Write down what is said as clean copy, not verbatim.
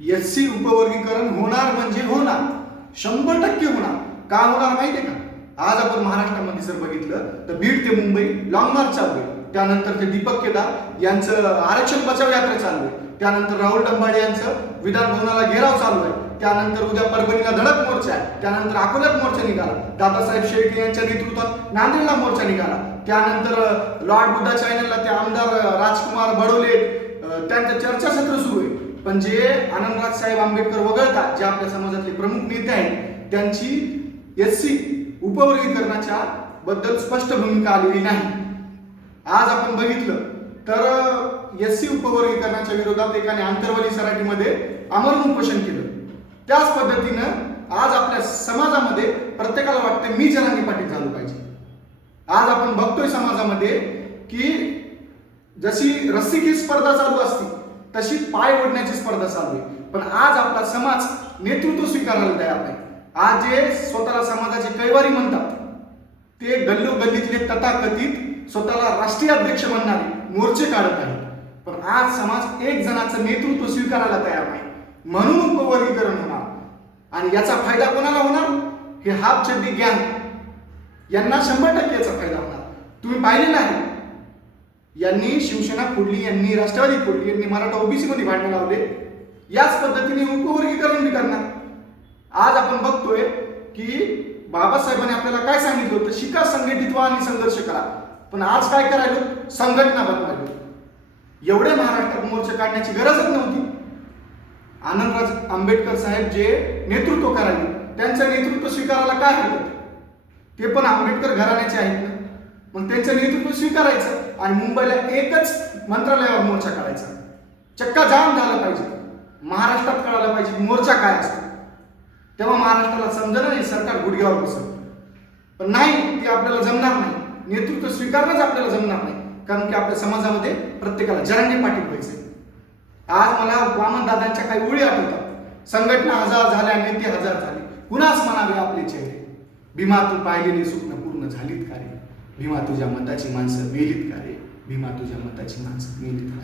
SC उपवर्गीकरण होणार म्हणजे होणार, 100% होणार. का होणार माहिती आहे का? आज आपण महाराष्ट्रामध्ये जर बघितलं तर बीड ते मुंबई लॉंग मार्च चालू आहे. त्यानंतर ते दीपक केदार यांचं आरक्षण बचाव यात्रा चालू आहे. त्यानंतर राहुल डंबाळे यांचं विधान भवनाला घेराव चालू आहे. त्यानंतर उद्या परभणीला धडक मोर्चा आहे. त्यानंतर अकोल्यात मोर्चा निघाला. दादासाहेब शेळके यांच्या नेतृत्वात नांदेडला मोर्चा निघाला. त्यानंतर लॉर्ड बुद्धा चॅनलला ते आमदार राजकुमार बडोले त्यांचं चर्चासत्र सुरू आहे. पण जे आनंदराज साहेब आंबेडकर वगळता जे आपल्या समाजातले प्रमुख नेते आहेत त्यांची एससी उपवर्गीकरणाच्या बद्दल स्पष्ट भूमिका आलेली नाही. आज आपण बघितलं तर एससी उपवर्गीकरणाच्या विरोधात एकाने आंतरवली सराटीमध्ये आमरण उपोषण केलं. त्याच पद्धतीनं आज आपल्या समाजामध्ये प्रत्येकाला वाटतं मी जरांगे पाटील झालो पाहिजे. आज आपण बघतोय समाजामध्ये की जशी रस्सीखेच स्पर्धा चालू असती तशी पाय ओढण्याची स्पर्धा चालू आहे. पण आज आपला समाज नेतृत्व स्वीकारायला तयार नाही. आज जे स्वतःला समाजाचे कैवारी म्हणतात ते गल्लोगल्लीतले तथाकथित स्वतःला राष्ट्रीय अध्यक्ष म्हणणारे मोर्चे काढत आहेत. पण आज समाज एक जणाचं नेतृत्व स्वीकारायला तयार नाही. म्हणून उपवर्गीकरण होणार आणि याचा फायदा कोणाला होणार? हे हाफ चड्डी गँग यांना 100% याचा फायदा होणार. तुम्ही पाहिलेलं आहे यांनी शिवसेना फोडली, यांनी राष्ट्रवादी फोडली, यांनी मराठा ओबीसी मध्ये भांडण लावले. याच पद्धतीने उपवर्गीकरण बी करणार. आज आपण बघतोय की बाबासाहेबांनी आपल्याला काय सांगितलं होतं? शिका, संघटित व्हा आणि संघर्ष करा. पण आज काय करायलो? संघटना बनवायलो. एवढे महाराष्ट्रात मोर्चे काढण्याची गरजच नव्हती. आनंदराज आंबेडकर साहेब जे नेतृत्व करायचे त्यांचं नेतृत्व स्वीकारायला काय हरकत? ते पण आंबेडकर घराण्याचे आहेत ना. मग त्यांचं नेतृत्व स्वीकारायचं आणि मुंबईला एकच मंत्रालयावर मोर्चा काढायचा. चक्का जाम झाला पाहिजे. महाराष्ट्रात कळायला पाहिजे मोर्चा काय असतो. तेव्हा महाराष्ट्राला समजणार नाही सरकार गुडघ्यावर बसत. पण नाही, ते आपल्याला जमणार नाही. नेतृत्व स्वीकारणंच आपल्याला जमणार नाही. कारण की आपल्या समाजामध्ये प्रत्येकाला जरांगे पाटील व्हायचे. आज मला वामन दादांच्या काही ओळी आठवतात. संघटना हजार झाल्या, नेते हजार झाले, कुणास म्हणावे आपले चेहरे. भीमा तू पाहिलेली स्वप्न पूर्ण झालीत का रे? भीमा तुझ्या मताची माणसं मेलीत का रे? भीमा तुझ्या मताची माणसं मेलीत का रे?